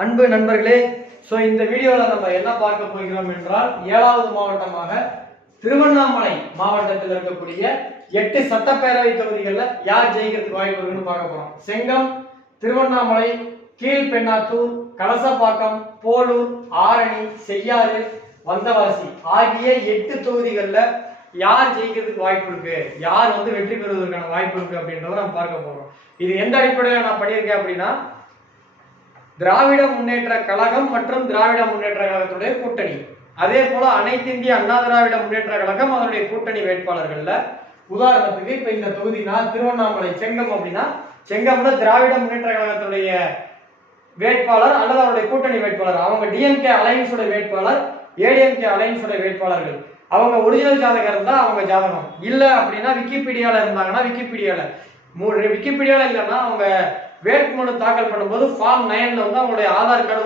அன்பு நண்பர்களே, இந்த வீடியோவில் நம்ம என்ன பார்க்க போகிறோம் என்றால் 7வது மாவட்டமாக திருவண்ணாமலை மாவட்டத்தில் இருக்கக்கூடிய 8 சட்டப்பேரவை தொகுதிகளில் யார் ஜெயிக்கிறதுக்கு வாய்ப்பு இருக்குன்னு பார்க்க போறோம். செங்கம், திருவண்ணாமலை, கீழ்பெண்ணாத்தூர், கலசப்பாக்கம், போலூர், ஆரணி, செய்யாறு, வந்தவாசி ஆகிய 8 தொகுதிகளில் யார் ஜெயிக்கிறதுக்கு வாய்ப்பு இருக்கு, யார் வெற்றி பெறுவதற்கான வாய்ப்பு இருக்கு அப்படின்றத நம்ம பார்க்க போறோம். இது எந்த அடிப்படையில் நான் பண்ணியிருக்கேன் அப்படின்னா, திராவிட முன்னேற்ற கழகம் மற்றும் திராவிட முன்னேற்ற கழகத்துடைய கூட்டணி, அதே போல அனைத்து இந்திய அண்ணா திராவிட முன்னேற்ற கழகம் அதனுடைய கூட்டணி வேட்பாளர்கள்ல உதாரணத்துக்கு இப்ப இந்த தொகுதினா திருவண்ணாமலை செங்கம் அப்படின்னா, செங்கம்ல திராவிட முன்னேற்ற கழகத்துடைய வேட்பாளர் அல்லது அவருடைய கூட்டணி வேட்பாளர், அவங்க டிஎம்கே அலைன்ஸோட வேட்பாளர், ஏடிஎம்கே அலைன்ஸோட வேட்பாளர்கள், அவங்க ஒரிஜினல் ஜாதகம் இருந்தா அவங்க ஜாதகம், இல்ல அப்படின்னா விக்கிபீடியால இருந்தாங்கன்னா விக்கிபீடியால இல்லைன்னா அவங்க வேட்புமனு தாக்கல் பண்ணும்போது ஃபார்ம் 9ல அவங்களுடைய ஆதார் கார்டு,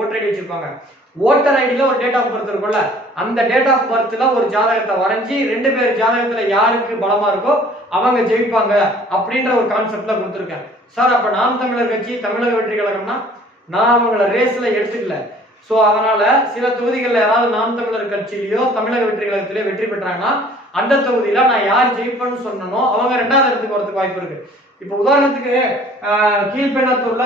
ஓட்டர் ஐடி வச்சிருப்பாங்க. ஓட்டர் ஐடியில ஒரு டேட் ஆஃப் பர்த் இருக்கும்ல, அந்த டேட் ஆஃப் பர்த்ல ஒரு ஜாதகத்தை வரைஞ்சி 2 பேர் ஜாதகத்துல யாருக்கு பலமா இருக்கோ அவங்க ஜெயிப்பாங்க அப்படின்ற ஒரு கான்செப்ட்ல கொடுத்துருக்கேன். சார், அப்ப நாம் தமிழர் கட்சி, தமிழக வெற்றி கழகம்னா நான் அவங்கள ரேஸ்ல எடுத்துக்கல. அதனால சில தொகுதிகளில் யாராவது நாம் தமிழர் கட்சியிலயோ தமிழக வெற்றி கழகத்திலேயோ வெற்றி பெற்றாங்கன்னா அந்த தொகுதியில நான் யார் ஜெயிப்பேன்னு சொன்னனோ அவங்க 2வது இடத்துக்கு வரதுக்கு வாய்ப்பு இருக்கு. இப்ப உதாரணத்துக்கு கீழ்பெண்ணாத்தூர்ல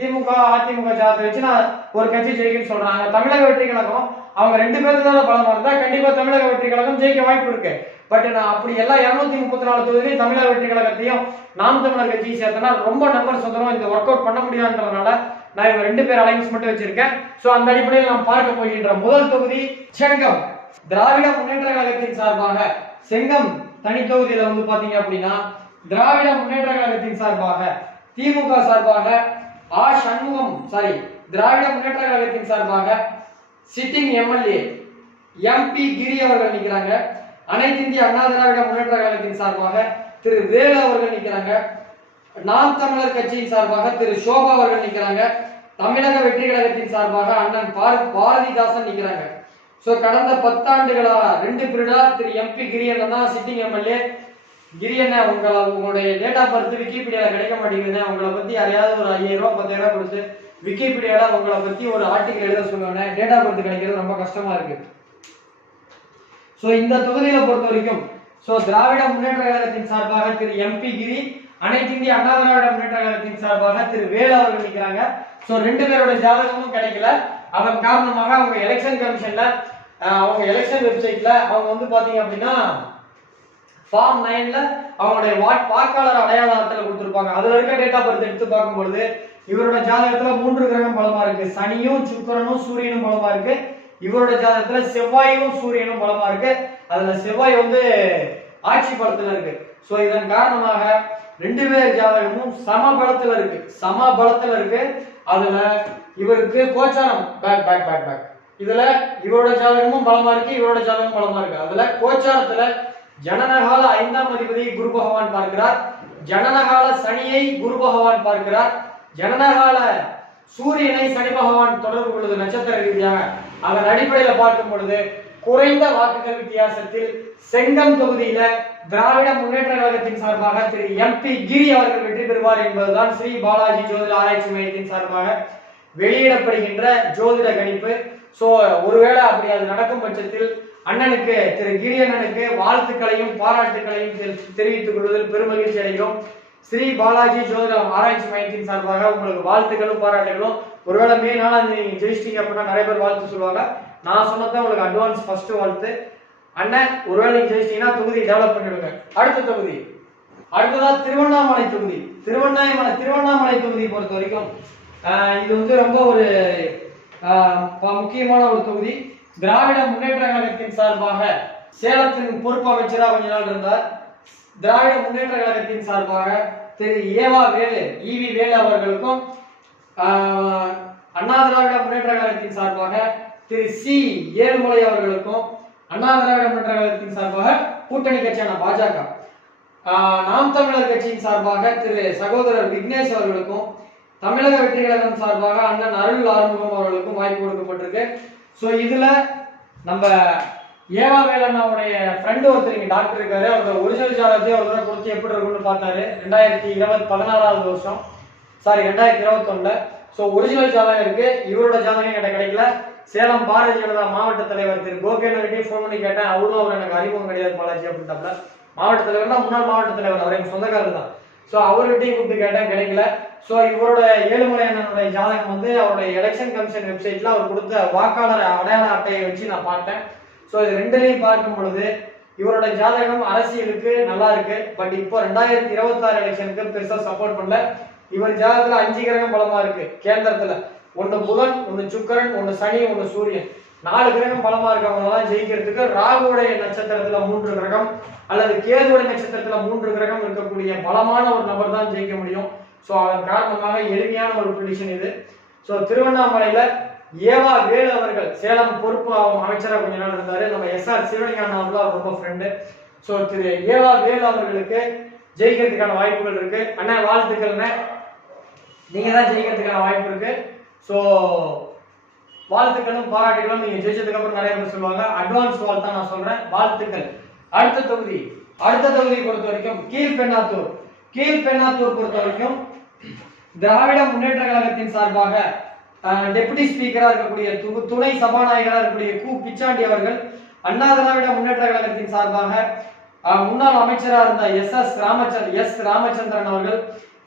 திமுக அதிமுக ஜாதகத்தை வச்சு நான் ஒரு கட்சி ஜெயிக்குன்னு சொல்றாங்க. தமிழக வெற்றி கழகம் அவங்க 2 பேருக்கு பலமா இருந்தா கண்டிப்பா தமிழக வெற்றி கழகம் ஜெயிக்க வாய்ப்பு இருக்கு. பட் நான் அப்படி எல்லா 234 தொகுதியிலையும் தமிழக வெற்றி கழகத்தையும் நாம் தமிழர் கட்சியை சேர்த்தனா ரொம்ப நம்பர் சொந்தரும் இந்த ஒர்க் அவுட் பண்ண முடியாதுன்றதுனால நான் இவங்க 2 பேர் அலைன்ஸ் மட்டும் வச்சிருக்கேன். அந்த அடிப்படையில் நாம் பார்க்க போகின்ற முதல் தொகுதி செங்கம். திராவிட முன்னேற்ற கழகத்தின் சார்பாக செங்கம் தனி தொகுதியில பாத்தீங்க அப்படின்னா, திராவிட முன்னேற்ற கழகத்தின் சார்பாக திமுக சார்பாக திராவிட முன்னேற்ற கழகத்தின் சார்பாக சிட்டிங் எம்எல்ஏ எம்பி கிரி அவர்கள் நிற்கிறாங்க. அனைத்து இந்திய அண்ணா திராவிட முன்னேற்ற கழகத்தின் சார்பாக திரு வேலு அவர்கள் நிற்கிறாங்க. நாம் தமிழர் கட்சியின் சார்பாக திரு சோபா அவர்கள் நிற்கிறாங்க. தமிழக வெற்றி கழகத்தின் சார்பாக அண்ணன் பாரதிதாசன் நிற்கிறாங்க. கடந்த 10 ஆண்டுகளா 2 பீரியடா திரு எம்பி கிரியன் தான் சிட்டிங் எம்எல்ஏ. கிரியண்ண, உங்களுடைய டேட் ஆஃப் பர்த் விக்கிபீடியால கிடைக்க மாட்டேங்குதுன்னு உங்களை பத்தி யாரையாவது ஒரு 5000 ரூபாய் 10000 ரூபாய் கொடுத்து விக்கிபீடியால உங்களை பத்தி ஒரு ஆர்டிகல் எழுத சொல்லுவாங்க. டேட் ஆஃப் பர்த் கிடைக்கிறது ரொம்ப கஷ்டமா இருக்கு. இந்த தொகுதியில பொறுத்த வரைக்கும் திராவிட முன்னேற்ற கழகத்தின் சார்பாக திரு எம்பி கிரி, அனைத்து இந்திய அண்ணா திராவிட முன்னேற்ற கழகத்தின் சார்பாக திரு வேலு அவர்கள் நிற்கிறாங்க. 2 பேரோட ஜாதகமும் கிடைக்கல. அதன் காரணமாக அவங்க எலெக்ஷன் கமிஷன்ல அவங்க எலெக்ஷன் வெப்சைட்ல அவங்க பாத்தீங்க அப்படின்னா ஃபார்ம் 9ல அவங்களுடைய வாக்காளர் அடையாள அட்டை கொடுத்திருப்பாங்க. அதுல இருக்க டேட் ஆஃப் பர்த் எடுத்து பார்க்கும்போது இவரோட ஜாதகத்துல 3 கிரகம் பலமா இருக்கு. சனியும் சுக்கிரனும் சூரியனும் பலமா இருக்கு. இவரோட ஜாதகத்துல செவ்வாயும் சூரியனும் பலமா இருக்கு. அதுல செவ்வாய் ஆட்சி பலத்துல இருக்கு. இதன் காரணமாக 2 பேர் ஜாதகமும் சமபலத்துல இருக்கு. அதுல இவருக்கு கோச்சாரம் பேக் இதுல இவரோட ஜாதகமும் பலமா இருக்கு, இவரோட ஜாதகமும் பலமா இருக்கு. அதுல கோச்சாரத்துல ஜனனகால 5ஆம் அதிபதி குரு பகவான் பார்க்கிறார். ஜனனகால சனியை குரு பகவான் பார்க்கிறார். ஜனனகால சூரியனை சனி பகவான் தொடர்பு கொள்வது நட்சத்திர ரீதியாக. அதன் அடிப்படையில் பார்க்கும் பொழுது குறைந்த வாக்குகள் வித்தியாசத்தில் செங்கம் தொகுதியில திராவிட முன்னேற்ற கழகத்தின் சார்பாக திரு எம்பி கிரி அவர்கள் வெற்றி பெறுவார் என்பதுதான் ஸ்ரீ பாலாஜி ஜோதிட ஆராய்ச்சி மையத்தின் சார்பாக வெளியிடப்படுகின்ற ஜோதிட கணிப்பு. ஒருவேளை அப்படி அது நடக்கும் பட்சத்தில் அண்ணனுக்கு திரு கிரி அண்ணனுக்கு வாழ்த்துக்களையும் பாராட்டுகளையும் தெரிவித்துக் கொள்வதில் பெருமகிழ்ச்சி அடைகிறோம். ஸ்ரீ பாலாஜி ஜோதிட ஆராய்ச்சி மையத்தின் சார்பாக உங்களுக்கு வாழ்த்துக்களும் பாராட்டுகளும். ஒருவேளை மே 4 நீங்க ஜெயிச்சிட்டீங்க அப்படின்னா நிறைய பேர் வாழ்த்து சொல்லுவாங்க. நான் சொன்னதான் உங்களுக்கு அட்வான்ஸ் ஃபர்ஸ்ட் வாழ்த்து. அண்ணன், ஒருவேளை நீங்க ஜெயிச்சிட்டீங்கன்னா தொகுதி டெவலப் பண்ணிடுங்க. அடுத்த தொகுதி, அடுத்ததா திருவண்ணாமலை தொகுதி. திருவண்ணாமலை தொகுதியை பொறுத்த வரைக்கும் இது ரொம்ப ஒரு முக்கியமான ஒரு தொகுதி. திராவிட முன்னேற்ற கழகத்தின் சார்பாக சேலத்தின் பொறுப்பு அமைச்சராக கொஞ்ச நாள் இருந்தார். திராவிட முன்னேற்ற கழகத்தின் சார்பாக திரு ஈவி வேலு அவர்களுக்கும், அண்ணா திராவிட முன்னேற்ற கழகத்தின் சார்பாக திரு சி ஏழுமலை அவர்களுக்கும், அண்ணா திராவிட முன்னேற்ற கழகத்தின் சார்பாக கூட்டணி கட்சியான பாஜக, நாம் தமிழர் கட்சியின் சார்பாக திரு சகோதரர் விக்னேஷ் அவர்களுக்கும், தமிழக வெற்றி கழகம் சார்பாக அண்ணன் அருள் ஆறுமுகம் அவர்களுக்கும் வாய்ப்பு கொடுக்கப்பட்டிருக்கு. இதுல நம்ம ஏவா வேலண்ணாவுடைய ஃப்ரெண்டு ஒருத்தர் டாக்டர் இருக்காரு. அவரோட ஒரிஜினல் ஜாதகத்தை ஒரு கொடுத்து எப்படி இருக்கும்னு பார்த்தாரு. 2021 2021 ஸோ ஒரிஜினல் ஜாதகம் இருக்கு, இவரோட ஜாதகம் கிட்ட கிடைக்கல. சேலம் பாரதிய ஜனதா மாவட்ட தலைவர் திரு கோகேந்திரகிட்டே ஃபோன் பண்ணி கேட்டேன், அவரும் அவர் எனக்கு அறிமுகம் கிடையாது பாலாஜி அப்படின்ட்டாப்ல. மாவட்ட தலைவர்னா முன்னாள் மாவட்ட தலைவர், அவர் எங்க சொந்தக்காரர் தான். ஸோ அவர்கிட்டையும் கூப்பிட்டு கேட்டேன், கிடைக்கல. ஸோ இவரோட ஏழுமலை அண்ணனுடைய ஜாதகம் வந்து அவருடைய எலெக்ஷன் கமிஷன் வெப்சைட்ல அவர் கொடுத்த வாக்காளர் அடையாள அட்டையை வச்சு நான் பார்த்தேன். ஸோ இது ரெண்டுலையும் பார்க்கும் பொழுது இவரோட ஜாதகம் அரசியலுக்கு நல்லா இருக்கு. பட் இப்போ 2026 எலெக்ஷனுக்கு பெருசா சப்போர்ட் பண்ணல. இவர் ஜாதகத்துல 5 கிரகம் பலமா இருக்கு. கேந்திரத்துல 1 புதன், 1 சுக்கிரன், 1 சனி, 1 சூரியன், 4 கிரகம் பலமா இருக்கவங்கலாம் ஜெயிக்கிறதுக்கு ராகுவுடைய நட்சத்திரத்துல 3 கிரகம் அல்லது கேதுவுடைய நட்சத்திரத்துல 3 கிரகம் இருக்கக்கூடிய பலமான ஒரு நபர் தான் ஜெயிக்க முடியும். ஸோ அதன் காரணமாக எளிமையான ஒரு ப்ரெடிக்ஷன் இது. ஸோ திருவண்ணாமலையில ஏவா வேலு அவர்கள் சேலம் பொறுப்பு அமைச்சராக கொஞ்ச நாள் இருந்தாரு. நம்ம SR சிவஞானம் அவர்கள் ரொம்ப ஃப்ரெண்டு. ஸோ திரு ஏவா வேலு அவர்களுக்கு ஜெயிக்கிறதுக்கான வாய்ப்புகள் இருக்கு. அண்ணா வாழ்த்துக்கள்ண்ணே, நீங்க தான் ஜெயிக்கிறதுக்கான வாய்ப்பு இருக்கு. ஸோ வாழ்த்துக்களும் பாராட்டுகளும். நீங்க ஜெயிச்சதுக்கு அப்புறம் நிறைய பேர் சொல்லுவாங்க, அட்வான்ஸ் வாழ்த்தான் நான் சொல்றேன், வாழ்த்துக்கள். அடுத்த தொகுதியை பொறுத்த வரைக்கும் கீழ்பெண்ணாத்தூர் பொறுத்த வரைக்கும் திராவிட முன்னேற்ற கழகத்தின் சார்பாக டெபுட்டி ஸ்பீக்கரா இருக்கக்கூடிய துணை சபாநாயகராக இருக்கக்கூடிய கு பிச்சாண்டி அவர்கள், அண்ணா திராவிட முன்னேற்ற கழகத்தின் சார்பாக முன்னாள் அமைச்சராக இருந்த எஸ் ராமச்சந்திரன் அவர்கள்,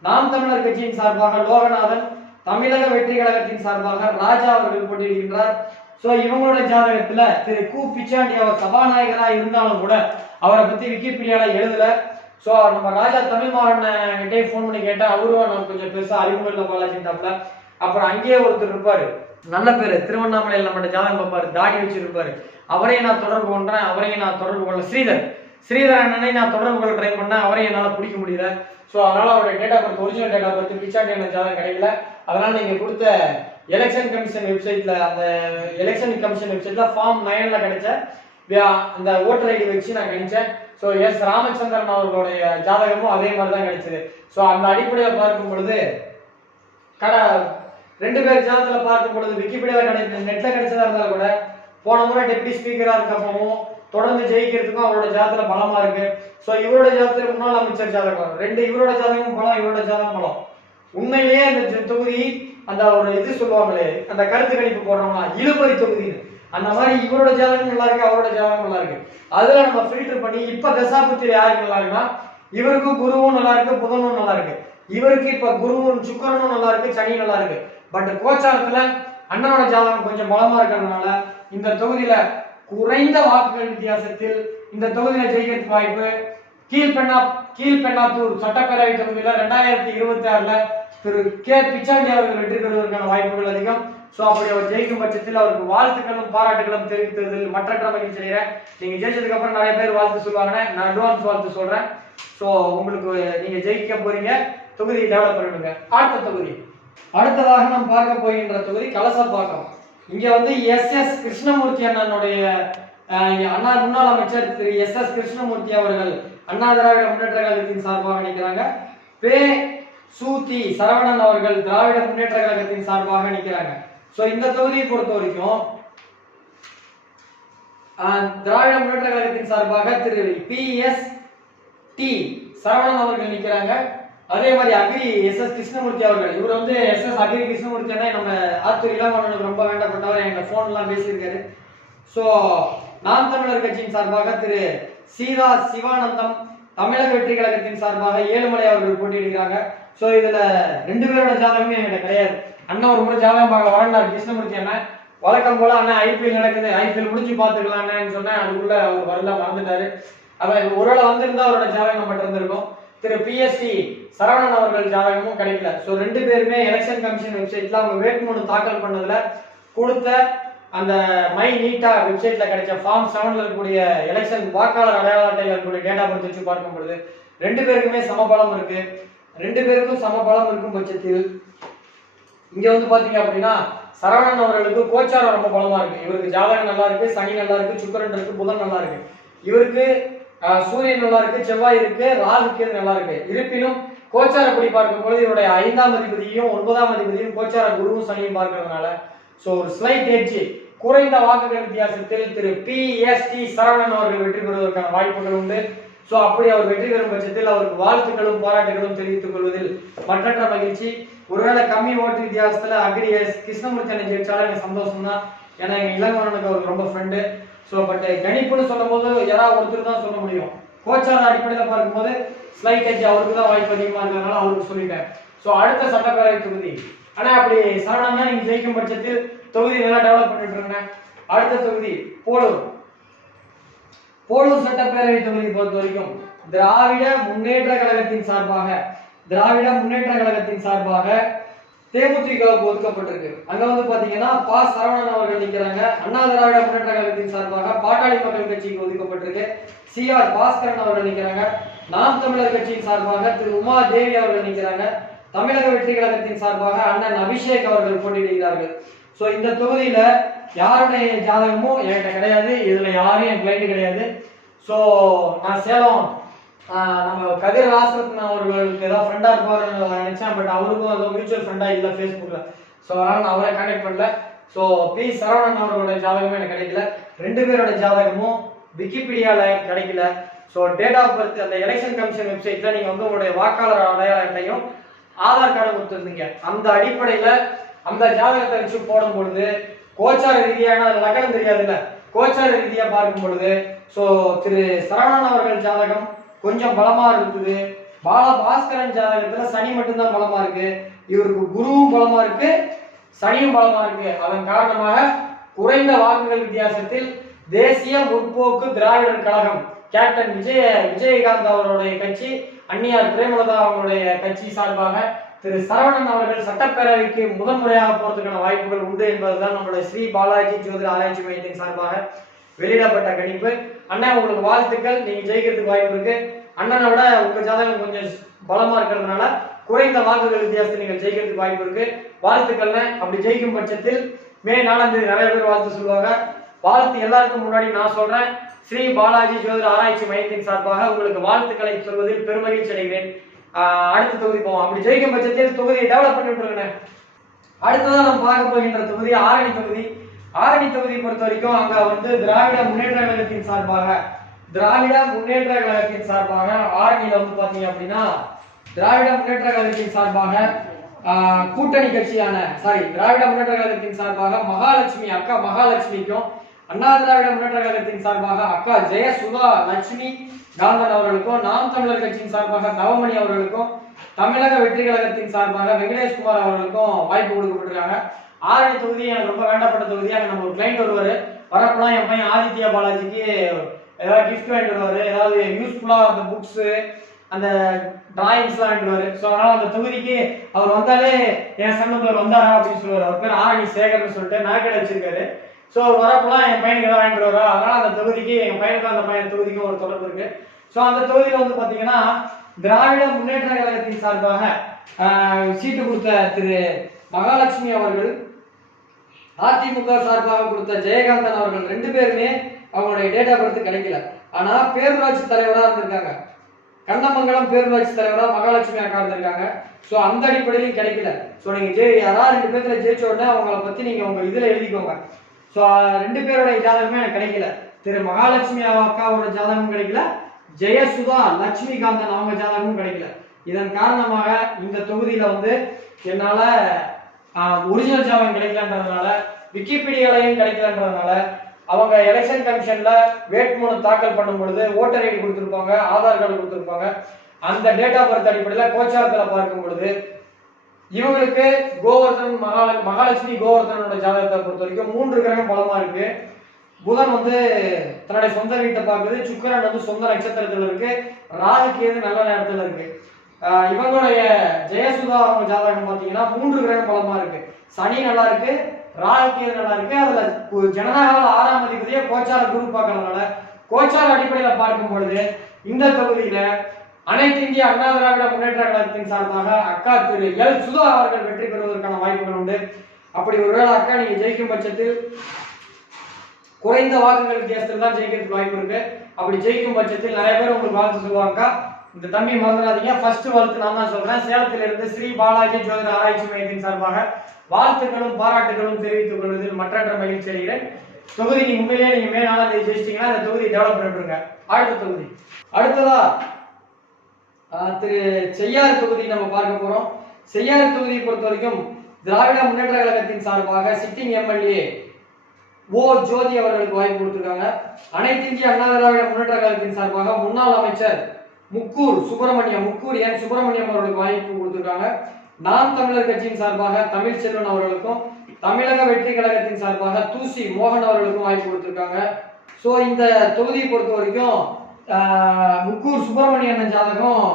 நாம் தமிழர் கட்சியின் சார்பாக லோகநாதன், தமிழக வெற்றி கழகத்தின் சார்பாக ராஜா அவர்கள் போட்டியிடுகின்றார். சோ இவங்களோட ஜாதகத்துல திரு கு பிச்சாண்டி அவர் சபாநாயகரா இருந்தாலும் கூட அவரை பத்தி விக்கிபீடியால எழுதல. சோ நம்ம ராஜா தமிழ்மாறன் கிட்டே போன் பண்ணி கேட்டா அவரும் நம்ம கொஞ்சம் பெருசா அறிமுகம் இல்லை பாலாஜிட்டாப்ல. அப்புறம் அங்கேயே ஒருத்தர் இருப்பாரு, நல்ல பேரு, திருவண்ணாமலையில் நம்ம ஜாதகம் பார்ப்பாரு, தாடி வச்சிருப்பாரு, அவரையும் நான் தொடர்பு கொள்றேன். ஸ்ரீதர் அண்ணனை நான் தொடர்பு கொள்ள ட்ரை பண்ணேன், அவரையும் என்னால் பிடிக்க முடியல. ஸோ அதனால அவருடைய date of birth, original date of birth Pichandi அண்ணன் ஜாதகம் கிடைக்கல. அதனால நீங்க கொடுத்த எலெக்ஷன் கமிஷன் வெப்சைட்ல, அந்த எலெக்ஷன் கமிஷன் வெப்சைட்ல ஃபார்ம் 9ல கிடைச்ச அந்த ஓட்டர் ஐடி வச்சு நான் கணிச்சேன். ஸோ எஸ் ராமச்சந்திரன் அவர்களுடைய ஜாதகமும் அதே மாதிரி தான் கிடைச்சது. ஸோ அந்த அடிப்படையில் பார்க்கும் பொழுது ரெண்டு பேர் ஜாதகத்துல பார்க்கும் பொழுது விக்கிபீடியாவில் நெட்ல கிடைச்சதா இருந்தாலும் கூட போன முறை டெப்டி ஸ்பீக்கரா இருக்கப்பவும் தொடர்ந்து ஜெயிக்கிறதுக்கும் அவரோட ஜாதகத்துல பலமா இருக்கு. ஸோ இவரோட ஜாதகத்துல முன்னாள் அமைச்சர் ஜாதகம், இவரோட ஜாதகமும் பலம், இவரோட ஜாதகம் பலம். உண்மையிலேயே அந்த தொகுதி அந்த ஒரு இது சொல்லுவாங்களே, அந்த கருத்து கணிப்பு போடுறோம்னா இழுபறி தொகுதின்னு, அந்த மாதிரி இவரோட ஜாதகம் நல்லா இருக்கு, அவரோட ஜாதகம் நல்லா இருக்கு. அதுல நம்ம ஃபில்டர் பண்ணி இப்ப தசாபுத்தியில் யாருக்கு நல்லா இருக்குன்னா இவருக்கும் குருவும் நல்லா இருக்கு, புதனும் நல்லா இருக்கு. இவருக்கு இப்ப குருவும் சுக்கிரனும் நல்லா இருக்கு, சனி நல்லா இருக்கு. பட் கோச்சாரத்துல அண்ணனோட ஜாதகம் கொஞ்சம் பலமா இருக்கிறதுனால இந்த தொகுதியில குறைந்த வாக்குகள் வித்தியாசத்தில் இந்த தொகுதியில ஜெயிக்கிறதுக்கு வாய்ப்பு. கீழ்பெண்ணாத்தூர் சட்டப்பேரவை தொகுதியில 2026ல திரு கே பிச்சாண்டி அவர்கள் வெற்றி பெறுவதற்கான வாய்ப்புகள் அதிகம். சோ அப்படி அவர் ஜெயிக்கும் பட்சத்தில் அவருக்கு வாழ்த்துக்களும் பாராட்டுகளும் தெரிவித்ததில் மற்ற மகிழ்ச்சி செய்கிறேன். நீங்க ஜெயிச்சதுக்கு அப்புறம் நிறைய பேர் வாழ்த்து சொல்லுவாங்க, நான் அட்வான்ஸ் வாழ்த்து சொல்றேன். சோ உங்களுக்கு நீங்க ஜெயிக்க போறீங்க, தொகுதியை டெவலப் பண்ணிடுங்க. அடுத்ததாக நாம் பார்க்க போகின்ற தொகுதி கலசப்பாக்கம். இங்க வந்து SS கிருஷ்ணமூர்த்தி அண்ணனுடைய அண்ணா முன்னாள் அமைச்சர் திரு SS கிருஷ்ணமூர்த்தி அவர்கள் அண்ணா திராவிட முன்னேற்ற கழகத்தின் சார்பாக நிற்கிறாங்க. பே சூத்தி சரவணன் அவர்கள் திராவிட முன்னேற்ற கழகத்தின் சார்பாக நிற்கிறாங்க. சோ இந்த தொகுதியை பொறுத்த வரைக்கும் திராவிட முன்னேற்ற கழகத்தின் சார்பாக திரு PS சரவணன் அவர்கள் நிற்கிறாங்க. அதே மாதிரி அக்ரி SS கிருஷ்ணமூர்த்தி அவர்கள், இவர் வந்து SS அக்ரி கிருஷ்ணமூர்த்தி நம்ம ஆத்தூர் இளமண்ணனுக்கு ரொம்ப வேண்டப்பட்டவர், எங்க போன் எல்லாம் பேசியிருக்காரு. சோ நாம் தமிழர் கட்சியின் சார்பாக திரு சீதா சிவானந்தம், தமிழக வெற்றி கழகத்தின் சார்பாக ஏழுமலை அவர்கள் போட்டியிடுகிறாங்க. சோ இதுல ரெண்டு பேரோட ஜாதகமே என்கிட்ட கிடையாது. அண்ணன் ஒரு முறை ஜாதகம் பார்க்க வரண்டார் கிருஷ்ணமூர்த்தி அண்ணன், வழக்கம் போல அண்ணன் IPL நடக்குது, IPL முடிஞ்சு பாத்துக்கலாம் அண்ணன்னு சொன்னேன். அதுக்குள்ள அவர் வரல, மறந்துட்டாரு. அவன் ஒருவேளை வந்திருந்தா அவரோட ஜாதகம் நம்மகிட்ட இருந்திருக்கும். திரு PST சரவணன் அவர்கள் ஜாதகமும் கிடைக்கல. சோ ரெண்டு பேருமே எலெக்ஷன் கமிஷன் வெப்சைட்ல அவங்க வேட்புமனு தாக்கல் பண்ணதுல கொடுத்த அந்த மை நீட்டா வெப்சைட்ல கிடைச்ச ஃபார்ம் 7ல இருக்கக்கூடிய எலெக்ஷன் வாக்காளர் அடையாள அட்டையில இருக்கக்கூடிய டேட்டா பத்தி வச்சு பார்க்கும் பொழுது ரெண்டு பேருக்குமே சமபலம் இருக்கு. ரெண்டு பேருக்கும் சமபலம் இருக்கும் பட்சத்தில் இங்க வந்து பாத்தீங்க அப்படின்னா சரவணன் அவர்களுக்கு கோச்சாரம் ரொம்ப பலமா இருக்கு. இவருக்கு ஜாதகம் நல்லா இருக்கு, சனி நல்லா இருக்கு, சுக்கிரன் இருக்கு, புதன் நல்லா இருக்கு. இவருக்கு சூரியன் நல்லா இருக்கு, செவ்வாய் இருக்கு, ராகு கேது நல்லா இருக்கு. இருப்பினும் கோச்சாரப்படி பார்க்கும் பொழுது இவருடைய 5ஆம் அதிபதியும் 9ஆம் அதிபதியும் கோச்சார குருவும் சனியும் பார்க்கறதுனால சோ ஒரு ஸ்லைட் எட்ஜ் குறைந்த வாக்குகள் வித்தியாசத்தில் திரு PST சரவணன் அவர்கள் வெற்றி பெறுவதற்கான வாய்ப்புகள் உண்டு. சோ அப்படி அவர் வெற்றி பெறும் பட்சத்தில் அவருக்கு வாழ்த்துக்களும் பாராட்டுகளும் தெரிவித்துக் கொள்வதில் மற்றற்ற மகிழ்ச்சி. ஒருவேளை கம்மி ஓட்டு வித்தியாசத்துல அக்ரிஎஸ் கிருஷ்ணமூர்த்தி அண்ணன் ஜெயிச்சாலும் எனக்கு சந்தோஷம் தான். ஏன்னா எங்க இளங்கவனுக்கு அவர் ரொம்ப ஃப்ரெண்டு. ஸோ பட் கணிப்புன்னு சொல்லும் போது யாராவது ஒருத்தர் தான் சொல்ல முடியும். கோச்சார அடிப்படையில் பார்க்கும்போது ஸ்லைட் எஜ் அவருக்கு தான் வாய்ப்பு அதிகமாக இருக்கிறதுனால அவருக்கு சொல்லிட்டேன். ஸோ அடுத்த சட்டப்பேரவை தொகுதி ஆனா அப்படி சரவணா நீங்க ஜெயிக்கும் பட்சத்தில் தொகுதி நல்லா டெவலப் பண்ணிட்டு இருக்கேன். அடுத்த தொகுதி போலூர். போலூர் சட்டப்பேரவை தொகுதி பொறுத்த வரைக்கும் திராவிட முன்னேற்ற கழகத்தின் சார்பாக தேமுதிகவுக்கு ஒதுக்கப்பட்டிருக்கு. அங்க வந்து பாத்தீங்கன்னா பா சரவணன் அவர்கள் நிற்கிறாங்க. அண்ணா திராவிட முன்னேற்ற கழகத்தின் சார்பாக பாட்டாளி மக்கள் கட்சிக்கு ஒதுக்கப்பட்டிருக்கு. சி.ஆர். பாஸ்கரன் அவர்கள் நிற்கிறாங்க. நாம் தமிழர் கட்சியின் சார்பாக திரு உமா தேவி அவர்கள் நிற்கிறாங்க. தமிழக வெற்றி கழகத்தின் சார்பாக அண்ணன் அபிஷேக் அவர்கள் போட்டியிடுகிறார்கள். ஸோ இந்த தொகுதியில யாருடைய ஜாதகமும் என்கிட்ட கிடையாது. இதுல யாரும் என் கிளைண்ட் கிடையாது. ஸோ நான் சேலம் நம்ம கதிர் ராசரத்ன அவர்களுக்கு ஏதாவது ஃப்ரெண்டா இருப்பாருன்னு நினைச்சேன். பட் அவருக்கும் ஏதோ மியூச்சுவல் ஃப்ரெண்டா இல்லை ஃபேஸ்புக்ல. ஸோ அதனால நான் அவரை கான்டாக்ட் பண்ணல. ஸோ பி சரவணன் அவர்களுடைய ஜாதகமும் எனக்கு கிடைக்கல. ரெண்டு பேரோட ஜாதகமும் விக்கிபீடியால கிடைக்கல. ஸோ டேட் ஆஃப் பர்த் அந்த எலெக்ஷன் கமிஷன் வெப்சைட்ல நீங்க வந்து உங்களுடைய வாக்காளர் அடையாள அட்டையும் ஆதார் கார்டு கொடுத்துருந்தீங்க. அந்த அடிப்படையில அந்த ஜாதகத்தை வச்சு போடும் பொழுது கோச்சார ரீதியான லக்னம் தெரியாதுல்ல, கோச்சார ரீதியா பார்க்கும் பொழுது ஸோ திரு சரவணன் அவர்கள் ஜாதகம் கொஞ்சம் பலமா இருக்குது. பாஸ்கரன் ஜாதகத்துல சனி மட்டும்தான் பலமா இருக்கு. இவருக்கு குருவும் பலமா இருக்கு, சனியும் பலமா இருக்கு. அதன் காரணமாக குறைந்த வாக்குகள் வித்தியாசத்தில் தேசிய முற்போக்கு திராவிடர் கழகம் கேப்டன் விஜயகாந்த் அவருடைய கட்சி, அந்நியார் பிரேமலதா அவங்களுடைய கட்சி சார்பாக திரு சரவணன் அவர்கள் சட்டப்பேரவைக்கு முதன்முறையாக போறதுக்கான வாய்ப்புகள் உண்டு என்பதுதான் நம்மளுடைய ஸ்ரீ பாலாஜி ஜோதிட ஆராய்ச்சி மையத்தின் சார்பாக வெளியிடப்பட்ட கணிப்பு. அண்ணன் உங்களுக்கு வாழ்த்துக்கள், நீங்க ஜெயிக்கிறதுக்கு வாய்ப்பு இருக்கு. அண்ணனை விட உங்க ஜாதகம் கொஞ்சம் பலமா இருக்கிறதுனால குறைந்த வாக்குகள் வித்தியாசத்தில் நீங்கள் ஜெயிக்கிறதுக்கு வாய்ப்பு இருக்கு. வாழ்த்துக்கள்னு. அப்படி ஜெயிக்கும் பட்சத்தில் மே 4ஆம் தேதி நிறைய பேர் வாழ்த்து சொல்லுவாங்க. வாழ்த்து எல்லாருக்கும் முன்னாடி நான் சொல்றேன், ஸ்ரீ பாலாஜி ஜோதிட ஆராய்ச்சி மையத்தின் சார்பாக உங்களுக்கு வாழ்த்துக்களை சொல்வதில் பெருமகிழ்ச்சி அடைகிறேன். அடுத்த தொகுதி போவோம். அப்படி ஜெயிக்கும் பட்சத்தில் தொகுதியை டெவலப் பண்ணி விட்டுருங்க. அடுத்ததான் நம்ம பார்க்க போகின்ற தொகுதி ஆரணி தொகுதி. ஆரணி தொகுதியை பொறுத்த வரைக்கும் அங்க வந்து திராவிட முன்னேற்ற கழகத்தின் சார்பாக ஆரணியில வந்து பாத்தீங்க அப்படின்னா திராவிட முன்னேற்ற கழகத்தின் சார்பாக கூட்டணி கட்சியான திராவிட முன்னேற்ற கழகத்தின் சார்பாக மகாலட்சுமி அக்கா மகாலட்சுமிக்கும், அண்ணா திராவிட முன்னேற்ற கழகத்தின் சார்பாக அக்கா ஜெயசுதா லட்சுமி காந்தன் அவர்களுக்கும், நாம் தமிழர் கட்சியின் சார்பாக நவமணி அவர்களுக்கும், தமிழக வெற்றி கழகத்தின் சார்பாக வெங்கடேஷ்குமார் அவர்களுக்கும் வாய்ப்பு கொடுக்கப்பட்டிருக்காங்க. ஆரணி தொகுதி எனக்கு ரொம்ப வேண்டப்பட்ட தொகுதி. அங்கே நம்ம ஒரு கிளைண்ட் வருவாரு, வரப்பெல்லாம் என் பையன் ஆதித்யா பாலாஜிக்கு ஏதாவது கிஃப்ட் வாங்கிட்டு வருவாரு, ஏதாவது யூஸ்ஃபுல்லா அந்த புக்ஸ் அந்த டிராயிங்ஸ்லாம் வாங்கிடுவாரு. ஸோ அதனால அந்த தொகுதிக்கு அவர் வந்தாலே என் சன்னத்தவர் வந்தாரா அப்படின்னு சொல்லுவார். அவர் பேர் ஆரணி சேகர்னு சொல்லிட்டு நகைக்கடை வச்சிருக்காரு. ஸோ வரப்பெல்லாம் என் பையனுக்கு ஏதாவது வாங்கிட்டு வருவா. அதனால அந்த தொகுதிக்கு எங்க பையனுக்கும் அந்த பையன் தொகுதிக்கும் ஒரு தொடர்பு இருக்கு. ஸோ அந்த தொகுதியில வந்து பாத்தீங்கன்னா திராவிட முன்னேற்ற கழகத்தின் சார்பாக சீட்டு கொடுத்த திரு மகாலட்சுமி அவர்கள், அதிமுக சார்பாக கொடுத்த ஜெயகாந்தன் அவர்கள் ரெண்டு பேருமே அவங்களுடைய டேட் ஆஃப் பர்த் கிடைக்கல. ஆனா பேரூராட்சி தலைவராக இருந்திருக்காங்க. கண்ணமங்கலம் பேரூராட்சி தலைவராக மகாலட்சுமி அக்கா இருந்திருக்காங்க. ஸோ அந்த அடிப்படையிலும் கிடைக்கல. ஸோ நீங்க யாராவது ரெண்டு பேர்த்துல ஜெயிச்ச உடனே அவங்கள பத்தி நீங்க உங்க இதுல எழுதிக்கோங்க. ஸோ ரெண்டு பேரோட ஜாதகமே எனக்கு கிடைக்கல. திரு மகாலட்சுமி அக்காவோட ஜாதகமும் கிடைக்கல, ஜெயசுதா லட்சுமிகாந்தன் அவங்க ஜாதகமும் கிடைக்கல. இதன் காரணமாக இந்த தொகுதியில வந்து என்னால ஒரிஜினல் ஜாதகம் கிடைக்கலன்றதுனால, விக்கிபீடியாலையும் கிடைக்கலன்றதுனால, அவங்க எலெக்ஷன் கமிஷன்ல வேட்புமனு தாக்கல் பண்ணும் பொழுது ஓட்டர் ஐடி கொடுத்திருப்பாங்க, ஆதார் கார்டு கொடுத்திருப்பாங்க. அந்த டேட் ஆஃப் பர்த் அடிப்படையில் கோச்சாரத்துல பார்க்கும் பொழுது இவங்களுக்கு கோவர்தன் மகாலட்சுமி கோவர்தனோட ஜாதகத்தை பொறுத்த வரைக்கும் 3 கிரகம் பலமா இருக்கு. புதன் வந்து தன்னுடைய சொந்த வீட்டை பார்க்குது, சுக்கிரன் வந்து சொந்த நட்சத்திரத்துல இருக்கு, ராகு கேது நல்ல நேரத்துல இருக்கு. இவங்களுடைய ஜெயசுதா அவங்க ஜாதகம் பார்த்தீங்கன்னா 3 கிரகம் பலமா இருக்கு. சனி நல்லா இருக்கு, ராகு கேது நல்லா இருக்கு. அதுல ஜனநாயக 6ஆம் அதிபதியை கோச்சார குரு பார்க்கறதுனால கோச்சார அடிப்படையில பார்க்கும் பொழுது இந்த தொகுதியில அனைத்து இந்திய அண்ணா திராவிட முன்னேற்ற கழகத்தின் சார்பாக அக்கா திரு எல் சுதா அவர்கள் வெற்றி பெறுவதற்கான வாய்ப்புகள் உண்டு. அப்படி ஒருவேளை அக்கா நீங்க ஜெயிக்கும் பட்சத்தில் குறைந்த வாக்குகள் வித்தியாசத்தில் தான் ஜெயிக்கிறதுக்கு வாய்ப்பு இருக்கு. அப்படி ஜெயிக்கும் பட்சத்தில் நிறைய பேர் உங்களுக்கு வாழ்த்து சொல்லுவாங்க. இந்த தம்பி மறந்துடாதீங்க, ஃபர்ஸ்ட் வாழ்த்து நான் தான் சொல்றேன். சேலத்திலிருந்து ஸ்ரீ பாலாஜி ஜோதிட ஆராய்ச்சி மையத்தின் சார்பாக வாழ்த்துக்களும் பாராட்டுகளும் தெரிவித்துக் கொள்வதில் மற்றற்ற மகிழ்ச்சி அடைகிறேன். தொகுதி நீங்க உண்மையிலேயே நீங்க மே 4ஆம் தேதி ஜெயிச்சிட்டீங்கன்னா அந்த தொகுதி டெவலப் பண்ணிட்டுருங்க. அடுத்த தொகுதி அடுத்ததா திரு செய்யாறு தொகுதி நம்ம பார்க்க போறோம். செய்யாறு தொகுதியை பொறுத்த வரைக்கும் திராவிட முன்னேற்ற கழகத்தின் சார்பாக சிட்டிங் எம்எல்ஏ ஓ ஜோதி அவர்களுக்கு வாய்ப்பு கொடுத்திருக்காங்க. அனைத்து இந்திய அண்ணா திராவிட முன்னேற்ற கழகத்தின் சார்பாக முன்னாள் அமைச்சர் முக்கூர் என் சுப்பிரமணியம் அவர்களுக்கு வாய்ப்பு கொடுத்திருக்காங்க. நாம் தமிழர் கட்சியின் சார்பாக தமிழ்ச்செல்வன் அவர்களுக்கும் தமிழக வெற்றி கழகத்தின் சார்பாக தூசி மோகன் அவர்களுக்கும் வாய்ப்பு கொடுத்திருக்காங்க. ஸோ இந்த தொகுதியை பொறுத்த வரைக்கும் முக்கூர் சுப்பிரமணியன் ஜாதகம்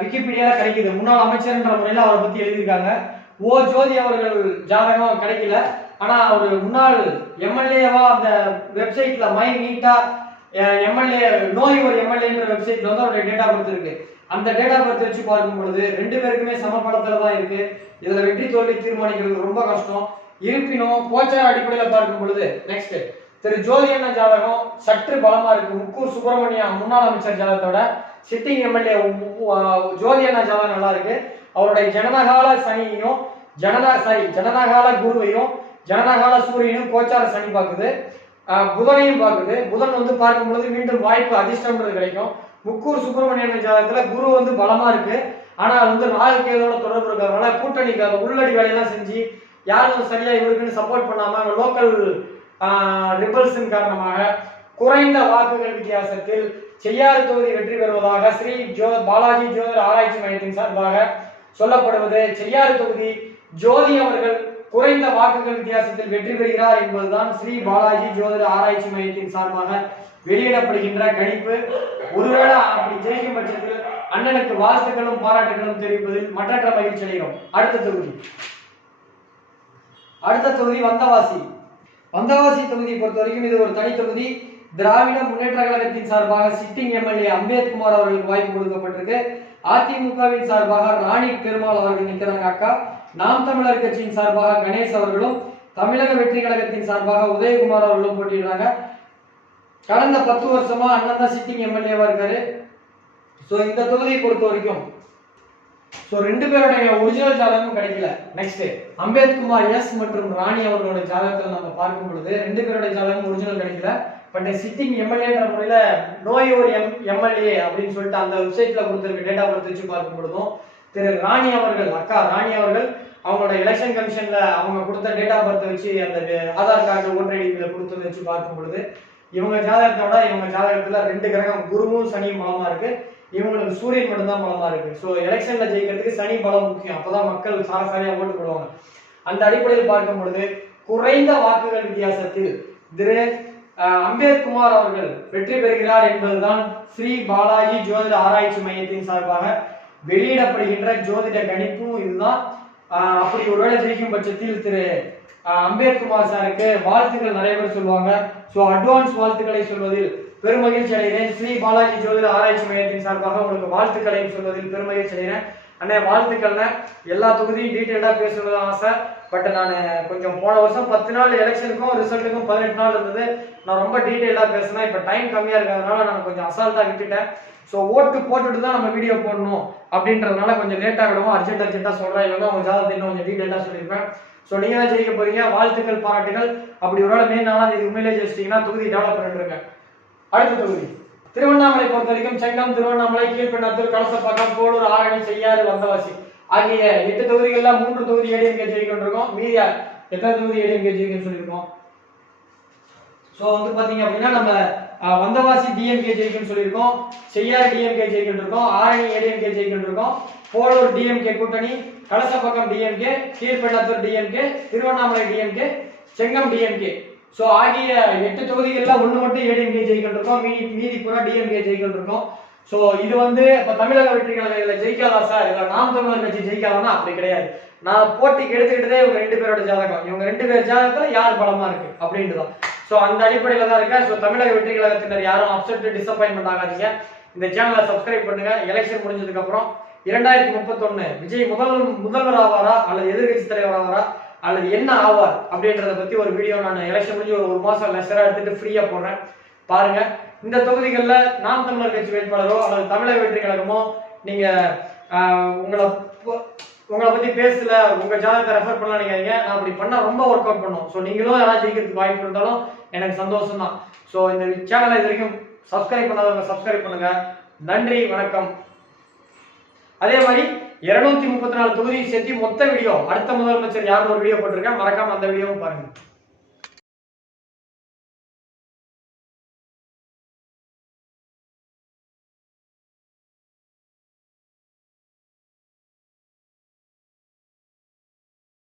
விக்கிபீடியால கிடைக்குது. முன்னாள் அமைச்சர் என்ற முறையில் அவரை பத்தி எழுதியிருக்காங்க. ஓ ஜோதி அவர்கள் ஜாதகம் கிடைக்கல. ஆனா அவர் முன்னாள் எம்எல்ஏவா அந்த வெப்சைட்ல மை நீட்டா எம்எல்ஏ நோய் ஒரு எம்எல்ஏன்ற வெப்சைட்ல வந்து அவருடைய டேட் ஆஃப் பர்த் இருக்கு. அந்த டேட் ஆஃப் பர்த் வச்சு பார்க்கும் பொழுது ரெண்டு பேருக்குமே சமபலத்துல தான் இருக்கு. இதுல வெற்றி தோல்வி தீர்மானிக்கிறது ரொம்ப கஷ்டம். இருப்பினும் கோச்சார அடிப்படையில் பார்க்கும் பொழுது நெக்ஸ்ட் திரு ஜோதி அண்ணா ஜாதகம் சற்று பலமா இருக்கு. முக்கூர் சுப்பிரமணியம் முன்னாள் அமைச்சர் ஜாதகத்தோட சிட்டிங் எம்எல்ஏ ஜோதி அண்ணா ஜாதகம் நல்லா இருக்கு. அவருடைய ஜனனகால சனியையும் ஜனனகால குருவையும் ஜனனகால சூரியனும் கோச்சார சனி பார்க்குது, புதனையும் பார்க்குது. புதன் வந்து பார்க்கும் பொழுது மீண்டும் வாய்ப்பு அதிர்ஷ்டம்ன்றது கிடைக்கும். முக்கூர் சுப்பிரமணியன் ஜாதகத்துல குரு வந்து பலமா இருக்கு. ஆனா அது வந்து ராகுகேதோட தொடர்பு இருக்கிறதுனால கூட்டணிக்கு அந்த உள்ளடி வேலையெல்லாம் செஞ்சு யாரும் சரியா இவருக்குன்னு சப்போர்ட் பண்ணாம லோக்கல் ரிபல்ஸின் காரணமாக குறைந்த வாக்குகள் வித்தியாசத்தில் செய்யாறு தொகுதி வெற்றி பெறுவதாக ஸ்ரீ பாலாஜி ஜோதிட ஆராய்ச்சி மையத்தின் சார்பாக சொல்லப்படுவது. செய்யாறு தொகுதி ஜோதி அவர்கள் குறைந்த வாக்குகள் வித்தியாசத்தில் வெற்றி பெறுகிறார் என்பதுதான் ஸ்ரீ பாலாஜி ஜோதிட ஆராய்ச்சி மையத்தின் சார்பாக வெளியிடப்படுகின்ற கணிப்பு. ஒருவேளை அப்படி ஜெயிக்கும் பட்சத்தில் அண்ணனுக்கு வாழ்த்துக்களும் பாராட்டுகளும் தெரிவிப்பதில் மற்றற்ற மகிழ்ச்சி அடைகிறோம். அடுத்த தொகுதி வந்தவாசி தொகுதியை பொறுத்த வரைக்கும் இது ஒரு தனி தொகுதி. திராவிட முன்னேற்ற கழகத்தின் சார்பாக சிட்டிங் எம்எல்ஏ அம்பேத்குமார் அவர்களுக்கு வாய்ப்பு கொடுக்கப்பட்டிருக்கு. அதிமுகவின் சார்பாக ராணி பெருமாள் அவர்கள் நிற்கிறாங்க அக்கா. நாம் தமிழர் கட்சியின் சார்பாக கணேஷ் அவர்களும் தமிழக வெற்றி கழகத்தின் சார்பாக உதயகுமார் அவர்களும் போட்டியிடுறாங்க. கடந்த 10 வருஷமா அண்ணன் தான் சிட்டிங் எம்எல்ஏவா இருக்காரு. ஸோ இந்த தொகுதியை பொறுத்த வரைக்கும் ரெண்டு பேருடைய ஒரிஜினல் ஜாதகமும் கிடைக்கல. நெக்ஸ்ட் அம்பேத்குமார் எஸ் மற்றும் ராணி அவர்களோட ஜாதகத்தில் நம்ம பார்க்கும் பொழுது ரெண்டு பேருடைய ஜாதகம் ஒரிஜினல் கிடைக்கல. பட் சிட்டிங் எம்எல்ஏன்ற முறையில நோய் ஒரு எம்எல்ஏ அப்படின்னு சொல்லிட்டு அந்த வெப்சைட்ல கொடுத்திருக்க டேட்டா பர்த் வச்சு பார்க்கும் பொழுதும் திரு ராணி அவர்கள் அக்கா ராணி அவர்கள் அவங்களோட எலெக்ஷன் கமிஷன்ல அவங்க கொடுத்த டேட்டா பர்த் வச்சு அந்த ஆதார் கார்டு ஓட்டர் ஐடியில கொடுத்ததை வச்சு பார்க்கும் பொழுது இவங்க ஜாதகத்தோட இவங்க ஜாதகத்துல ரெண்டு கிரகம் குருவும் சனியும் பலமா இருக்கு. இவங்களுக்கு சூரியன் மட்டும்தான் பலமா இருக்கு. ஸோ எலெக்ஷன்ல ஜெயிக்கிறதுக்கு சனி பலம் முக்கியம். அப்பதான் மக்கள் சாரசாரியா ஓட்டு போடுவாங்க. அந்த அடிப்படையில் பார்க்கும் பொழுது குறைந்த வாக்குகள் வித்தியாசத்தில் திரு அம்பேத்குமார் அவர்கள் வெற்றி பெறுகிறார் என்பதுதான் ஸ்ரீ பாலாஜி ஜோதிட ஆராய்ச்சி மையத்தின் சார்பாக வெளியிடப்படுகின்ற ஜோதிட கணிப்பும் இதுதான். அப்படி ஒருவேளை ஜெயிக்கும் பட்சத்தில் திரு அம்பேத்குமார் சாருக்கு வாழ்த்துக்கள் நிறைய பேர் சொல்லுவாங்க. ஸோ அட்வான்ஸ் வாழ்த்துக்களை சொல்வதில் பெருமகிழ்ச்சி அடைகிறேன். ஸ்ரீ பாலாஜி ஜோதிட ஆராய்ச்சி மையத்தின் சார்பாக உங்களுக்கு வாழ்த்துக்களையும் சொல்வதில் பெருமகிழ்ச்சி அடைகிறேன். அண்ணே வாழ்த்துக்கள்னு எல்லா தொகுதியும் டீட்டெயிலா பேசுறது ஆசை. பட் நான் கொஞ்சம் போன வருஷம் 10 நாள் எலெக்ஷனுக்கும் ரிசல்ட்டுக்கும் 18 நாள் இருந்தது. நான் ரொம்ப டீட்டெயிலா பேசினேன். இப்போ டைம் கம்மியா இருக்கிறதுனால நான் கொஞ்சம் அசால்ட்டா விட்டுட்டேன். ஸோ ஓட்டு போட்டுட்டு தான் நம்ம வீடியோ போடணும் அப்படின்றதுனால கொஞ்சம் லேட்டாக விடுவோம். அர்ஜென்ட்டா சொல்றேன். இல்லைன்னா உங்க ஜாதகத்தை இன்னும் கொஞ்சம் டீட்டெயிலா சொல்லியிருப்பேன். ஸோ நீங்க தான் ஜெயிக்க போறீங்க. வாழ்த்துக்கள் பாராட்டுகள். அப்படி ஒரு மே 4ஆம் தேதி உண்மையிலே ஜெயிச்சிட்டீங்கன்னா தொகுதி டெவலப் பண்ணிட்டு. அடுத்த தொகுதி திருவண்ணாமலை பொறுத்த வரைக்கும் செங்கம், திருவண்ணாமலை, கீழ்பெண்ணாத்தூர், கலசப்பாக்கம், போலூர், ஆரணி, செய்யாறு, வந்தவாசி ஆகிய 8 தொகுதிகள்ல 3 தொகுதி ஏடிஎம்கே ஜெயிக்கின்றோம். மீதி எத்தனை தொகுதி ஏடிஎம்கே ஜெயிக்கன்னு சொல்லியிருக்கோம். ஸோ வந்து பாத்தீங்க அப்படின்னா நம்ம வந்தவாசி டிஎம்கே ஜெயிக்கன்னு சொல்லியிருக்கோம், செய்யாறு டிஎம்கே ஜெயிக்கிட்டு இருக்கோம், ஆரணி ஏடிஎம்கே ஜெயிக்கிட்டு இருக்கோம், போலூர் டிஎம்கே கூட்டணி, Kalasapakkam DMK, Kilpennathur DMK, Tiruvannamalai DMK, Chengam DMK. So ஆகிய 8 தொகுதிகள்ல ஒன்று மட்டும் ஏடிஎம்கே ஜெயிக்கிட்டு இருக்கோம். மீதி பூரா டிஎம்கே ஜெயிக்கிட்டு இருக்கோம். ஸோ இது வந்து இப்போ தமிழக வெற்றி கழகம் இதில் ஜெயிக்காதா சார், இல்லை நாம் தமிழர் கட்சி ஜெயிக்காதானா? அப்படி கிடையாது. நான் போட்டிக்கு எடுத்துக்கிட்டதே இவங்க 2 பேரோட ஜாதகம். இவங்க 2 பேர் ஜாதகத்துல யார் பலமா இருக்கு அப்படின்ட்டு தான். ஸோ அந்த அடிப்படையில தான் இருக்கேன். ஸோ தமிழக வெற்றி கழகத்தினர் யாரும் அப்செட் டிசப்பாயின்மெண்ட் ஆகாதீங்க. இந்த சேனலை சப்ஸ்கிரைப் பண்ணுங்க. எலெக்ஷன் முடிஞ்சதுக்கு அப்புறம் 2031 விஜய் முதல்வர் ஆவாரா அல்லது எதிர்கட்சி தலைவர் ஆவாரா அல்லது என்ன ஆவார் அப்படின்றத பத்தி ஒரு வீடியோ நான் எலெக்ஷன் முடிஞ்சு ஒரு மாசம் லெக்சரா எடுத்துட்டு ஃப்ரீயா போடுறேன், பாருங்க. இந்த தொகுதிகளில் நாம் தமிழர் கட்சி வேட்பாளரோ அல்லது தமிழக வெற்றி கழகமோ நீங்க உங்களை பத்தி பேசல, உங்க ஜாதகத்தை ரெஃபர் பண்ணலாம் நினைக்காதீங்க. நான் அப்படி பண்ணா ரொம்ப ஒர்க் அவுட் பண்ணும். ஸோ நீங்களும் யாராவது ஜெயிக்கிறதுக்கு வாய்ப்பு இருந்தாலும் எனக்கு சந்தோஷம் தான். ஸோ இந்த சேனலை இது வரைக்கும் சப்ஸ்கிரைப் பண்ணாதவங்க சப்ஸ்கிரைப் பண்ணுங்க. நன்றி, வணக்கம். அதே மாதிரி 234 தொகுதியை சேர்த்து மொத்த வீடியோ அடுத்த முதலமைச்சர் யாருன்னு ஒரு வீடியோ போட்டிருக்கேன், மறக்காம அந்த வீடியோவும் பாருங்க.